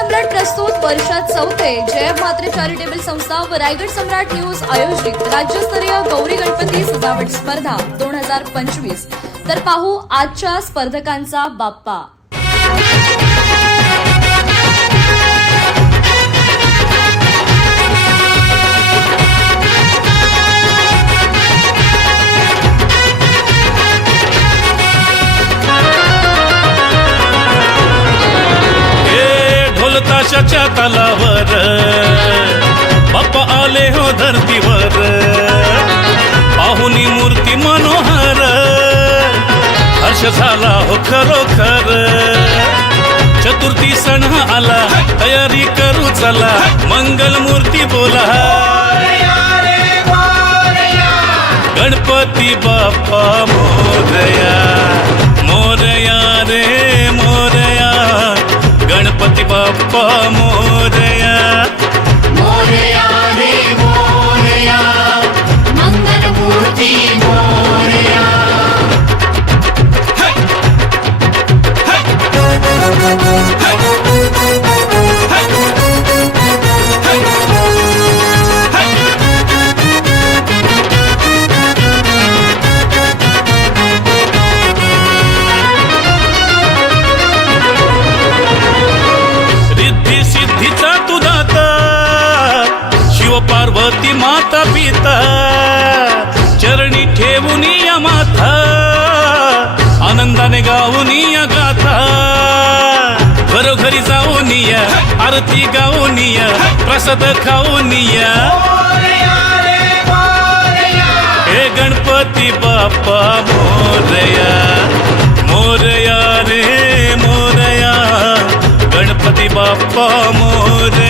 सम्राट प्रस्तुत वर्षात चौथे जय म्हात्रे चॅरिटेबल संस्था व रायगड सम्राट न्यूज आयोजित राज्यस्तरीय गौरी गणपती सजावट स्पर्धा 2025। तर पाहू आजच्या स्पर्धकांचा बाप्पा। ताशाच्या तालावर बाप्पा आले हो धरतीवर, पाहुनी मूर्ती मनोहर, हर्ष झाला हो खरोखर। चतुर्थी सण आला, तयारी करू चला, मंगल मूर्ती बोला, गणपती बाप्पा मोरया, मोरया रे मोरया, गणपती बाप्पा मोरया, मोरया रे मोरया, मंगल मूर्ती मोरया। पार्वती माता पिता चरणी ठेवून या माथा, आनंदाने गाऊन या गाथा, घरोघरी जाऊन या, आरती गाऊन या, प्रसाद खाऊन या, हे गणपती बाप्पा मोरया, मोरया रे मोरया, गणपती बाप्पा मोरया।